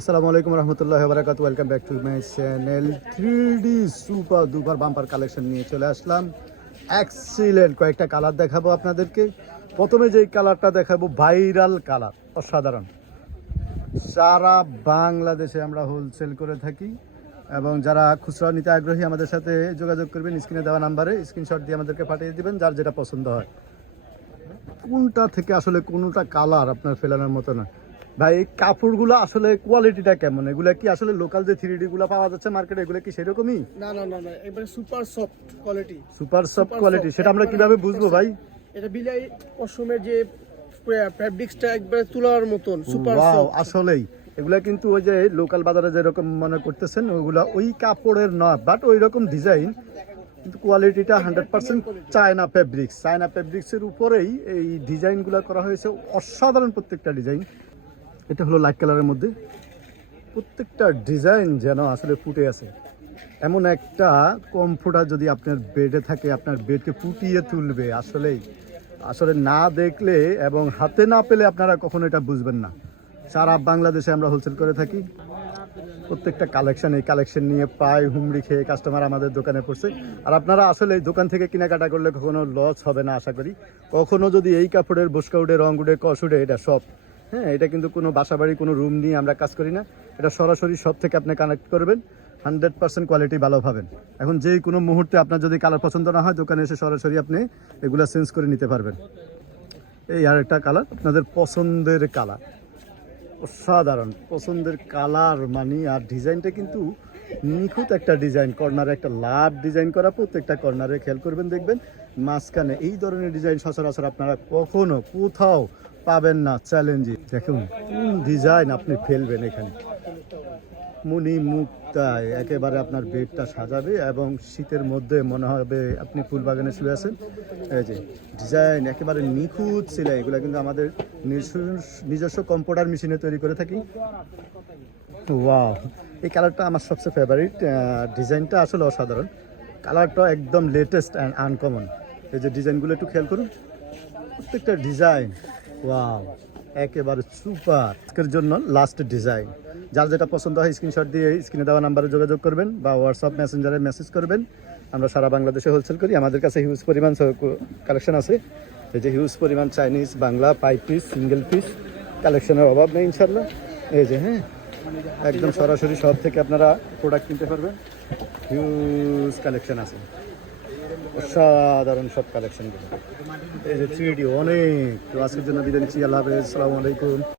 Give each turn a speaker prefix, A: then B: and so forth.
A: আসসালামু আলাইকুম রহমতুল্লাহ বারাকাত welcome back to my channel three D super duper bumper collection নিয়ে চলে আসলাম। এক্সিলেন্ট কয়েকটা কালার দেখাবো আপনাদেরকে। প্রথমে যেই কালারটা দেখাবো ভাইরাল কালার অসাধারণ। সারা বাংলাদেশে আমরা হোলসেল করে থাকি এবং যারা খুচরা নিতে আগ্রহী আমাদের সাথে যোগাযোগ করবেন, স্ক্রিনে দেওয়া নাম্বারে স্ক্রিনশট দিয়ে আমাদেরকে পাঠিয়ে দিবেন, যার যেটা পছন্দ হয়। কোনটা থেকে আসলে কোনটা কালার আপনার ফেলানোর মতো না? ভাই কাপড়গুলো আসলে কোয়ালিটিটা কেমন? এগুলা কি আসলে লোকাল যে থ্রি গুলো পাওয়া যাচ্ছে মার্কেটে এগুলো কি সেরকমই?
B: না না না না একবারে super soft quality
A: super soft quality সেটা আমরা কীভাবে বুঝব ভাই?
B: এটা বিলাই পশমের যে ফ্যাব্রিক্সটা একবারে তুলার মতন সুপার সফট
A: আসলেই। এগুলা কিন্তু ওই যে লোকাল বাজারে যেরকম মনে করতেছেন ওগুলা ওই কাপড়ের নয় বাট ওই রকম ডিজাইন কিন্তু কোয়ালিটিটা hundred percent China fabrics China ফেব্রিক্সের উপরেই এই ডিজাইনগুলো করা হয়েছে। অসাধারণ প্রত্যেকটা ডিজাইন এটা হলো লাইট কালারের মধ্যে। প্রত্যেকটা ডিজাইন যেন আসলে ফুটে আছে এমন একটা কমফোর্টার যদি আপনার বেডে থাকে, আপনার বেডকে ফুটিয়ে তুলবে আসলেই। আসলে না দেখলে এবং হাতে না পেলে আপনারা কখনো এটা বুঝবেন না। সারা বাংলাদেশে আমরা হোলসেল করে থাকি। প্রত্যেকটা কালেকশন এই কালেকশন নিয়ে প্রায় হুমড়ি খেয়ে কাস্টমার আমাদের দোকানে পড়ছে। আর আপনারা আসলে এই দোকান থেকে কেনাকাটা করলে কখনো লস হবে না, আশা করি। কখনো যদি এই কাপড়ের বসকা উঠে রং উঠে কস উঠে এটা সব হ্যাঁ এটা কিন্তু কোনো বাসাবাড়ি, কোনো রুম নিয়ে আমরা কাজ করি না। এটা সরাসরি সব থেকে আপনি কানেক্ট করবেন হান্ড্রেড পার্সেন্ট কোয়ালিটি ভালো পাবেন। এখন যে কোনো মুহূর্তে আপনার যদি কালার পছন্দ না হয়, দোকানে এসে সরাসরি আপনি এগুলা চেঞ্জ করে নিতে পারবেন। এই আর একটা কালার আপনাদের পছন্দের কালার অসাধারণ, পছন্দের কালার মানে আর ডিজাইনটা কিন্তু নিখুঁত একটা ডিজাইন কর্নারে একটা লাভ ডিজাইন করা, প্রত্যেকটা কর্নারে খেয়াল করবেন, দেখবেন মাঝখানে এই ধরনের ডিজাইন সচরাচর আপনারা কখনো কোথাও পাবেন না চ্যালেঞ্জে দেখুন, কোন ডিজাইন আপনি ফেলবেন এখানে। মুনি মুক্তায় একেবারে আপনার বেডটা সাজাবে এবং শীতের মধ্যে মনে হবে আপনি ফুল বাগানে শুয়ে আছেন। এই যে ডিজাইন একেবারে নিখুঁত সেলাই, এগুলো কিন্তু আমাদের নিজস্ব- নিজস্ব কম্পিউটার মেশিনে তৈরি করে থাকি। ওয়াও এই কালারটা আমার সবচেয়ে ফেভারিট ডিজাইনটা আসলে অসাধারণ। কালারটা একদম লেটেস্ট অ্যান্ড আনকমন এই যে ডিজাইনগুলো একটু খেয়াল করুন। প্রত্যেকটা ডিজাইন ওয়াও একেবারে সুপার আজকের জন্য লাস্ট ডিজাইন যার যেটা পছন্দ হয় স্ক্রিনশট দিয়ে স্ক্রিনে দেওয়া নাম্বারে যোগাযোগ করবেন বা হোয়াটসঅ্যাপ মেসেঞ্জারে মেসেজ করবেন। আমরা সারা বাংলাদেশে হোলসেল করি। আমাদের কাছে হিউজ পরিমাণ কালেকশন আছে। এই যে হিউজ পরিমাণ Chinese Bangla five piece single piece কালেকশনের অভাব নেই ইনশাল্লাহ এই যে হ্যাঁ? একদম সরাসরি সব থেকে আপনারা প্রোডাক্ট কিনতে পারবেন। হিউজ কালেকশন আছে। অসাধারণ সব কালেকশনগুলো এই যে থ্রি অনেক। তো আজকের জন্য বিদায় নিচ্ছি। আল্লাহ হাফেজ। আসসালামু আলাইকুম।